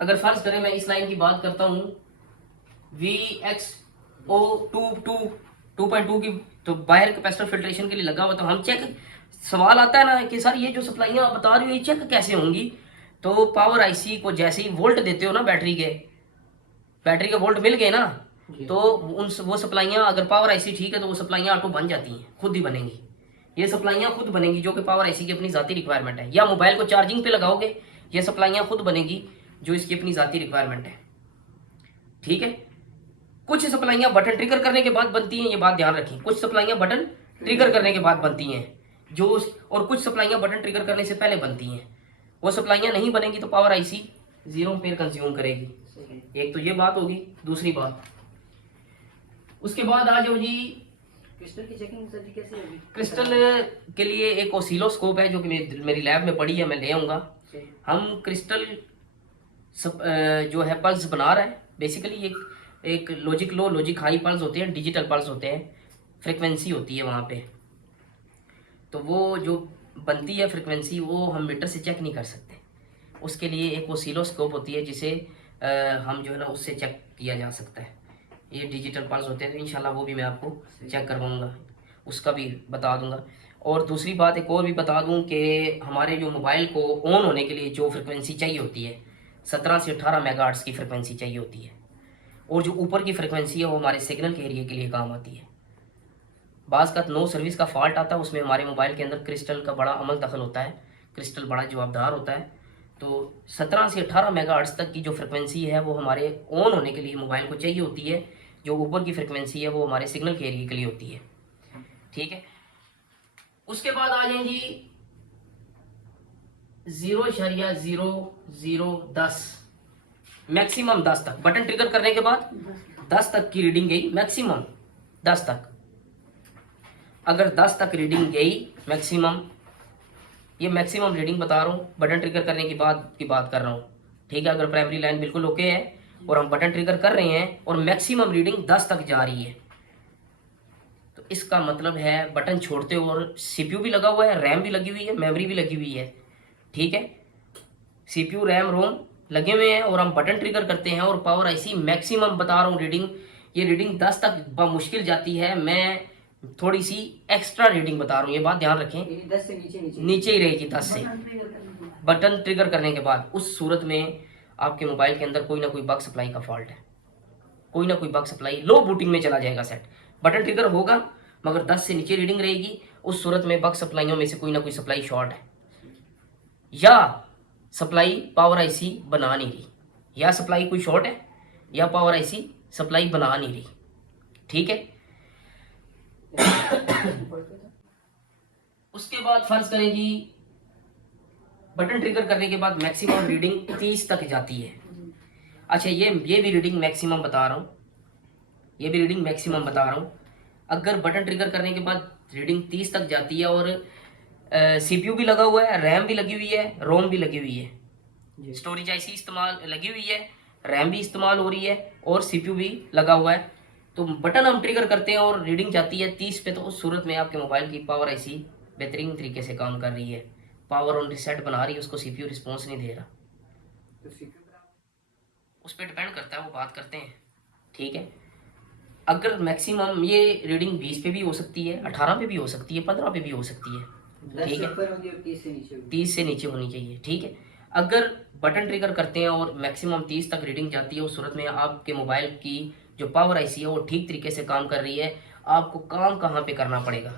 अगर फर्ज करें मैं इस लाइन की बात करता हूँ V X O two two 2.2 की, तो बाहर कैपेसिटर फिल्ट्रेशन के लिए लगा हुआ, तो हम चेक, सवाल आता है ना कि सर ये जो सप्लाइयाँ आप बता रही हो ये चेक कैसे होंगी। तो पावर आईसी को जैसे ही वोल्ट देते हो ना, बैटरी के वोल्ट मिल गए ना, तो वो सप्लाइयाँ, अगर पावर आईसी ठीक है तो वो सप्लाइयाँ ऑटो बन जाती हैं, खुद ही बनेंगी। ये सप्लाइयाँ खुद बनेंगी जो कि पावर आईसी की अपनी ज़ाती रिक्वायरमेंट है। या मोबाइल को चार्जिंग पे लगाओगे, ये सप्लाइयाँ खुद बनेगी जो इसकी अपनी ज़ाती रिक्वायरमेंट है। ठीक है। कुछ सप्लाइयाँ बटन ट्रिगर करने के बाद बनती हैं, ये बात ध्यान रखें। कुछ सप्लाइयाँ बटन ट्रिगर करने के बाद बनती हैं जो, और कुछ सप्लाइयाँ बटन ट्रिगर करने से पहले बनती हैं। वो सप्लाइयाँ नहीं बनेंगी तो पावर आईसी 0 एम्पीयर कंज्यूम करेगी। एक तो ये बात होगी। दूसरी बात, उसके बाद आ जाओ जी, क्रिस्टल की चेकिंग सर जी कैसे होगी? क्रिस्टल के लिए एक ओसिलोस्कोप है जो कि मेरी लैब में पड़ी है, मैं ले आऊँगा। हम क्रिस्टल जो है पल्स बना रहा है। बेसिकली एक logic low, logic high pulse होते हैं, डिजिटल पल्स होते हैं, फ्रिक्वेंसी होती है वहाँ पे। तो वो जो बनती है फ्रिक्वेंसी, वो हम मीटर से चेक नहीं कर सकते। उसके लिए एक ओसिलोस्कोप होती है जिसे हम जो है ना उससे चेक किया जा सकता है। ये डिजिटल पल्स होते हैं, तो इंशाल्लाह वो भी मैं आपको चेक करवाऊँगा, उसका भी बता दूंगा। और दूसरी बात एक और भी बता दूं कि हमारे जो मोबाइल को ऑन होने के लिए जो फ्रिक्वेंसी चाहिए होती है, 17 से 18 मेगाहर्ट्ज़ की फ्रिक्वेंसी चाहिए होती है। और जो ऊपर की फ्रिक्वेंसी है वो हमारे सिग्नल के एरिया के लिए काम आती है। बाज़ का नो सर्विस का फॉल्ट आता है, उसमें हमारे मोबाइल के अंदर क्रिस्टल का बड़ा अमल दखल होता है, क्रिस्टल बड़ा जवाबदार होता है। तो 17 से 18 मेगाहर्ट्ज़ तक की जो फ्रिक्वेंसी है वो हमारे ऑन होने के लिए मोबाइल को चाहिए होती है। जो ऊपर की फ्रिक्वेंसी है वो हमारे सिग्नल के एरिया के लिए होती है। ठीक है। उसके बाद आ जाए जी 0.0010, मैक्सिमम 10 तक। बटन ट्रिगर करने के बाद 10 तक की रीडिंग गई, मैक्सिमम 10 तक। अगर 10 तक रीडिंग गई मैक्सिमम, ये मैक्सिमम रीडिंग बता रहा हूँ, बटन ट्रिगर करने की बात कर रहा हूँ। ठीक है। अगर प्राइमरी लाइन बिल्कुल ओके है और हम बटन ट्रिगर कर रहे हैं और मैक्सिमम रीडिंग 10 तक जा रही है, तो इसका मतलब है बटन छोड़ते हो और सीपीयू भी लगा हुआ है, रैम भी लगी हुई है, मेमोरी भी लगी हुई है। ठीक है। सीपीयू, रैम, रोम लगे हुए हैं और हम बटन ट्रिगर करते हैं और पावर आईसी मैक्सिमम बता रहा हूँ रीडिंग, ये रीडिंग 10 तक मुश्किल जाती है। मैं थोड़ी सी एक्स्ट्रा रीडिंग बता रहा हूँ, ये बात ध्यान रखें। 10 से नीचे ही रहेगी 10 से बटन ट्रिगर करने के बाद। उस सूरत में आपके मोबाइल के अंदर कोई ना कोई बग सप्लाई का फॉल्ट है, कोई ना कोई बग सप्लाई, लो बूटिंग में चला जाएगा सेट। बटन ट्रिगर होगा मगर 10 से नीचे रीडिंग रहेगी, उस सूरत में बग सप्लाइयों में से कोई ना कोई सप्लाई शॉर्ट है, या सप्लाई पावर आईसी बना नहीं रही, या सप्लाई कोई शॉर्ट है या पावर आईसी सप्लाई बना नहीं रही। ठीक है। उसके बाद फर्ज करें जी, बटन ट्रिगर करने के बाद मैक्सिमम रीडिंग 30 तक जाती है। अच्छा, ये भी रीडिंग मैक्सिमम बता रहा हूँ, ये भी रीडिंग मैक्सिमम बता रहा हूँ। अगर बटन ट्रिगर करने के बाद रीडिंग 30 तक जाती है और सीपीयू भी लगा हुआ है, रैम भी लगी हुई है, रोम भी लगी हुई है, स्टोरेज आईसी इस्तेमाल लगी हुई है, रैम भी इस्तेमाल हो रही है और सीपीयू भी लगा हुआ है, तो बटन हम ट्रिगर करते हैं और रीडिंग जाती है 30 पे, तो उस सूरत में आपके मोबाइल की पावर आईसी बेहतरीन तरीके से काम कर रही है, पावर ऑन रिसेट बना रही है, उसको सीपीयू रिस्पॉन्स नहीं दे रहा। उस पर डिपेंड करता है, वो बात करते हैं। ठीक है। अगर मैक्सिमम ये रीडिंग 20 पे भी हो सकती है, 18 पे भी हो सकती है, 15 पे भी हो सकती है। ठीक है। 30 से नीचे होनी चाहिए। ठीक है। अगर बटन ट्रिगर करते हैं और मैक्सिमम 30 तक रीडिंग जाती है, उस सूरत में आपके मोबाइल की जो पावर आईसी है वो ठीक तरीके से काम कर रही है। आपको काम कहाँ पे करना पड़ेगा,